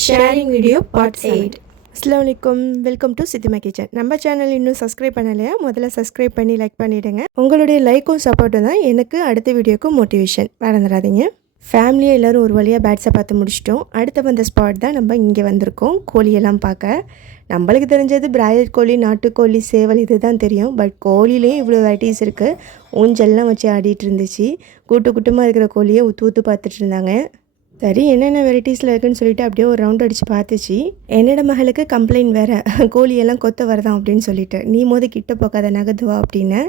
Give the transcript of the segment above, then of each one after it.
Sharing video part 8. அஸ்ஸலாமு welcome to சித்திமா kitchen. நம்ம channel இன்னும் சப்ஸ்கிரைப் பண்ணலையா? முதல்ல சப்ஸ்கிரைப் பண்ணி லைக் பண்ணிவிடுங்க. உங்களுடைய லைக்கும் சப்போர்ட்டும் தான் எனக்கு அடுத்த வீடியோக்கு மோட்டிவேஷன். மறந்துடாதீங்க. ஃபேமிலியாக எல்லோரும் ஒரு வழியாக பேட்ஸை பார்த்து முடிச்சிட்டோம். அடுத்த வந்த ஸ்பாட் தான் நம்ம இங்கே வந்திருக்கோம் கோழியெல்லாம் பார்க்க. நம்மளுக்கு தெரிஞ்சது பிராய்லர் கோழி, நாட்டுக்கோழி, சேவல் இது தான் தெரியும். பட் கோழிலேயும் இவ்வளோ வெரைட்டிஸ் இருக்குது. ஊஞ்சல்லாம் வச்சு ஆடிட்டு இருந்துச்சு. கூட்டமாக இருக்கிற கோழியை ஊற்று பார்த்துட்டு இருந்தாங்க. சரி என்னென்ன வெரைட்டிஸில் இருக்குதுன்னு சொல்லிட்டு அப்படியே ஒரு ரவுண்ட் அடித்து பார்த்துச்சு. என்னோட மகளுக்கு கம்ப்ளைண்ட் வேறு, கோழியெல்லாம் கொத்த வரதான் அப்படின்னு சொல்லிட்டு, நீ கிட்ட போக்காத நகதுவா அப்படின்னு.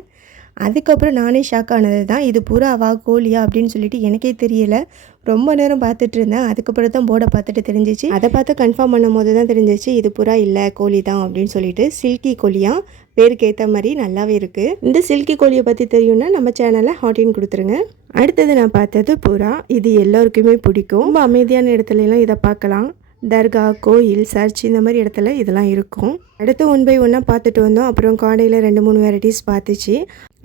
அதுக்கப்புறம் நானே ஷாக் ஆனது தான், இது புறாவா கோழியா அப்படின்னு சொல்லிட்டு எனக்கே தெரியலை. ரொம்ப நேரம் பார்த்துட்டு இருந்தேன். அதுக்கப்புறம் தான் போர்டை பார்த்துட்டு தெரிஞ்சிச்சு. அதை பார்த்து கன்ஃபார்ம் பண்ணும் போது தான் தெரிஞ்சிச்சு இது புறா இல்லை கோழி தான் அப்படின்னு சொல்லிட்டு. சில்கி கோழியாக பேருக்கு ஏற்ற மாதிரி நல்லாவே இருக்குது. இந்த சில்கி கோழியை பற்றி தெரியும்னா நம்ம சேனலில் ஹாட்டின் கொடுத்துருங்க. அடுத்தது நான் பார்த்தது புறா. இது எல்லோருக்குமே பிடிக்கும். ரொம்ப அமைதியான இடத்துலலாம் இதை பார்க்கலாம். தர்கா, கோயில், சர்ச் இந்த மாதிரி இடத்துல இதெல்லாம் இருக்கும். அடுத்து 1 by 1 பார்த்துட்டு வந்தோம். அப்புறம் காடையில் 2-3 வெரைட்டிஸ் பார்த்துச்சு.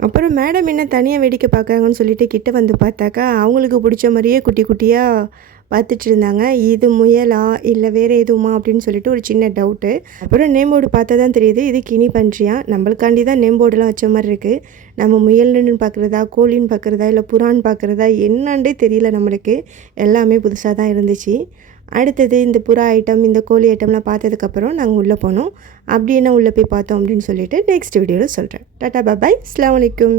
அப்புறம் மேடம் என்ன தனியாக வேடிக்கை பார்க்குறாங்கன்னு சொல்லிட்டு கிட்ட வந்து பார்த்தாக்கா அவங்களுக்கு பிடிச்ச மாதிரியே குட்டி குட்டியாக பார்த்துட்டு இருந்தாங்க. இது முயலா இல்லை வேறு எதுவுமா அப்படின்னு சொல்லிட்டு ஒரு சின்ன டவுட்டு. அப்புறம் நேம் போர்டு பார்த்தா தான் தெரியுது இது கினி பன்றியா. நம்மளுக்காண்டி தான் நேம் போர்டெலாம் வச்ச மாதிரி இருக்குது. நம்ம முயல்னு பார்க்குறதா, கோழின்னு பார்க்குறதா, இல்லை புறான்னு பார்க்குறதா என்னாண்டே தெரியல நம்மளுக்கு. எல்லாமே புதுசாக தான் இருந்துச்சு. அடுத்தது இந்த புறா ஐட்டம், இந்த கோழி ஐட்டம்லாம் பார்த்ததுக்கப்புறம் நாங்கள் உள்ளே போனோம். அப்படி என்ன உள்ளே போய் பார்த்தோம் அப்படின்னு சொல்லிட்டு நெக்ஸ்ட் வீடியோவில் சொல்கிறேன். டாட்டா பாய், அஸ்ஸலாமு அலைக்கும்.